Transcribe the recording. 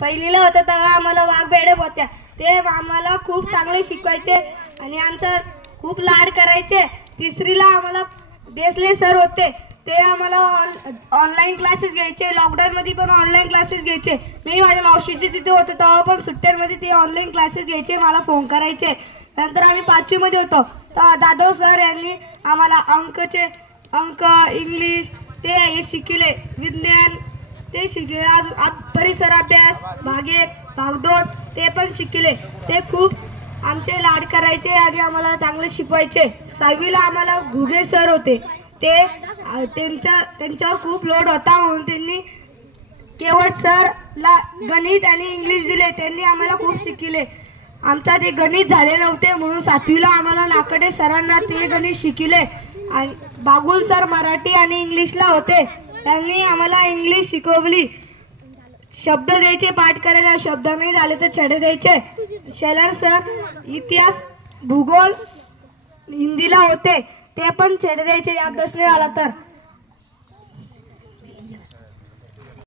पहिलीला होतं तेव्हा आम्हाला वाघबेडे होत्या, ते आम्हाला खूप चांगले शिकवायचे आणि आमचा खूप लाड करायचे। तिसरीला आम्हाला देसले सर होते, ते आम्हाला ऑनलाईन क्लासेस घ्यायचे, लॉकडाऊन मध्ये पण ऑनलाईन क्लासेस घ्यायचे। मी माझ्या मावशीचे तिथे होते तेव्हा पण सुट्ट्यांमध्ये ते ऑनलाईन क्लासेस घ्यायचे, मला फोन करायचे। नंतर आम्ही 5वी मध्ये होतो तर दादव सर यांनी आम्हाला अंक इंग्लिश ते शिकले, विज्ञान ते शिकले, परिसर अभ्यास भागदौड ते पण शिकले। ते खूप आमचे लाड करायचे आणि आम्हाला चांगले शिकवायचे। 6वीला आम्हाला घुगे सर होते, ते त्यांच्यावर खूप लोड होता म्हणून त्यांनी केवळ सरला गणित आणि इंग्लिश दिले, त्यांनी आम्हाला खूप शिकले। आमचा ते गणित झाले नव्हते म्हणून 7वीला आम्हाला नाकडे सरांना ते गणित शिकले। आणि बागुल सर मराठी आणि इंग्लिशला होते, त्यांनी आम्हाला इंग्लिश शिकवली। शब्द द्यायचे, पाठ करायला, शब्द नाही झाले तर छडे द्यायचे। शेलार सर इतिहास भूगोल हिंदीला होते, ते पण छेड द्यायचे अभ्यास नाही आला तर।